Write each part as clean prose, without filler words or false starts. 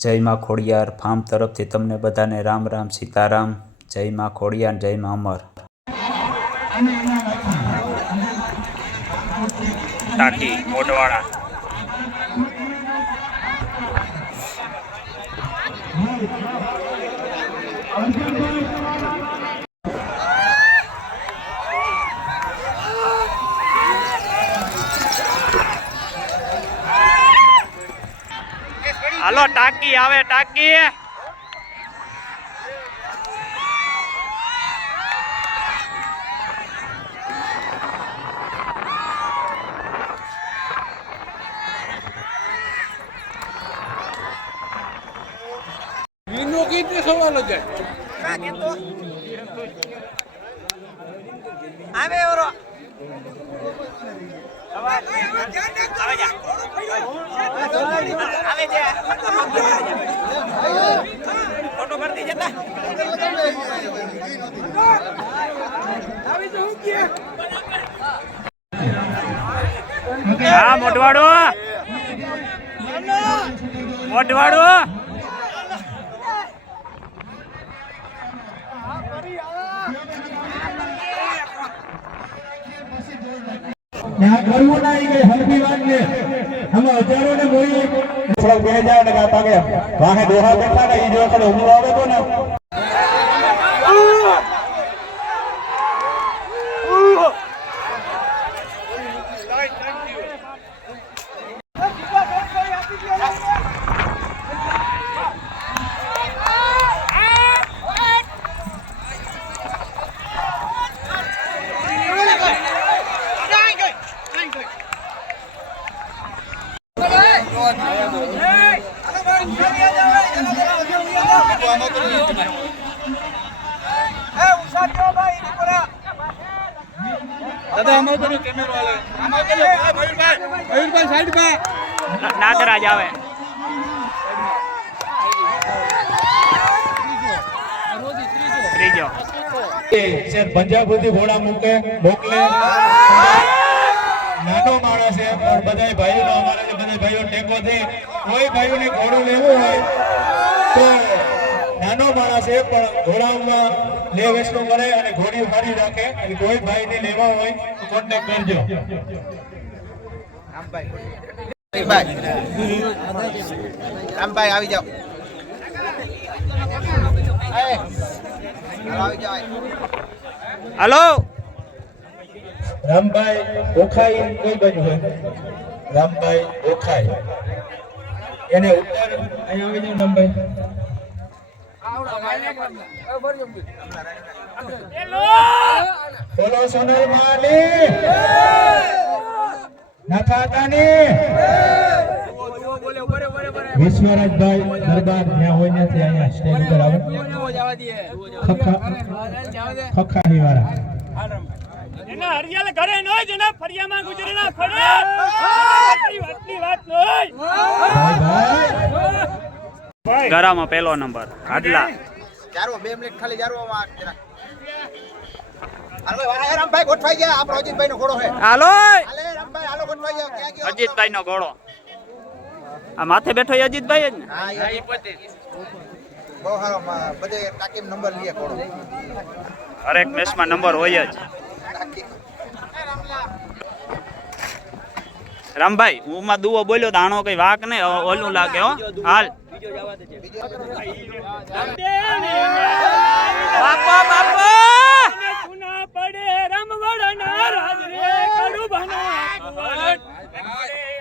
જય માં ખોડિયાર ફાર્મ તરફથી તમને બધાને રામ રામ સીતારામ। જય માં ખોડિયાર, જય માં અમર। ટાંકી મોટવાડા હાલો ટાંકી આવે ટાંકી વીનો કેટલી સવાલ છે આવે ઓરો આવે જા ફોટો કરતી જતા હા મોટવાડો મોટવાડો यहाँ करવું ના કે હરબી વાત ને हम हजारों ने बोली થોડા 2000 ટકા પાકે વાહે દોહા બેઠા ને ઈ જો કડે હુમલો આવે તો ને દાદા આમાં તો કેમેરો વાલે આમાં તો મયુરભાઈ સાઈડ માં નાગરાજ આવે ત્રીજો શેર પંજાબથી ઘોડા મૂકે મોકલે નાનો માણસ છે પણ બધાય ભાઈઓનો અમારે જે બધાય ભાઈઓ ટેકો છે કોઈ ભાઈઓને ઘોડું લેવું હોય તો નાનો માણસ છે પણ ઘોડામાં લે વેચનો કરે અને ઘોડી ફાડી રાખે અને કોઈ ભાઈને લેવા હોય તો કોન્ટેક્ટ કરજો રામભાઈ આવી જાઓ આવી જાઓ હાલો રામભાઈ ઓખાઈ કઈ બાજુ છે રામભાઈ ઓખાઈ એને ઉપર અહીંયા આવી જાવ રામભાઈ બોલો સોનલ માલી નખાતાની વિશ્વરાજભાઈ દરબાર ત્યાં હોય નથી અહીંયા સ્ટેજ ઉપર આવે ખખાની વાળા એના હરિયાળ ઘરે નોય જના ફરિયામાં ગુજરના ફરે વાતની વાત નોય ગરામાં પહેલો નંબર આટલા જારવો 2 મિનિટ ખાલી જારવામાં જરા હાલો વાહ રામભાઈ ગોઠવાઈ ગયા આપણો અજીતભાઈ નો ઘોડો છે હાલો હાલે રામભાઈ હાલો ગોઠવાઈ ગયા ક્યાં ગયો અજીતભાઈ નો ઘોડો આ માથે બેઠો અજીતભાઈ જ ને હા એ પોતે બહુ સારો બધે ટાકીમ નંબર લીએ ઘોડો હરેક મેચમાં નંબર હોય જ રામભાઈ હું માં દુઓ બોલ્યો તો આનો કઈ વાક નહીં ઓલું લાગે હો હાલ બાપા બાપા સુના પડે રમવડ ના રાજ રે કડુ બના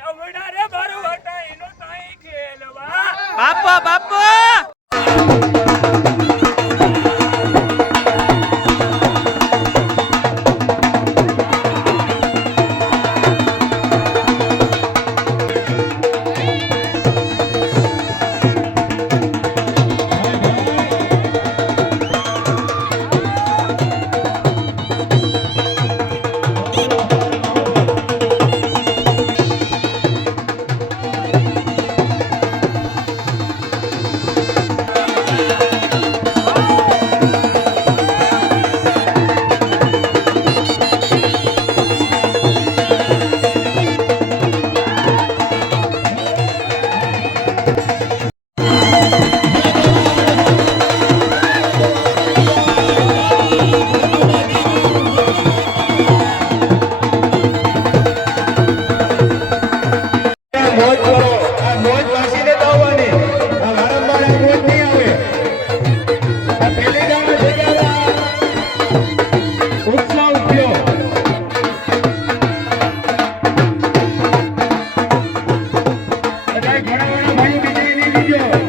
અવડા રે બરવટા એનો તાઈ ખેલવા બાપા બાપા ગયો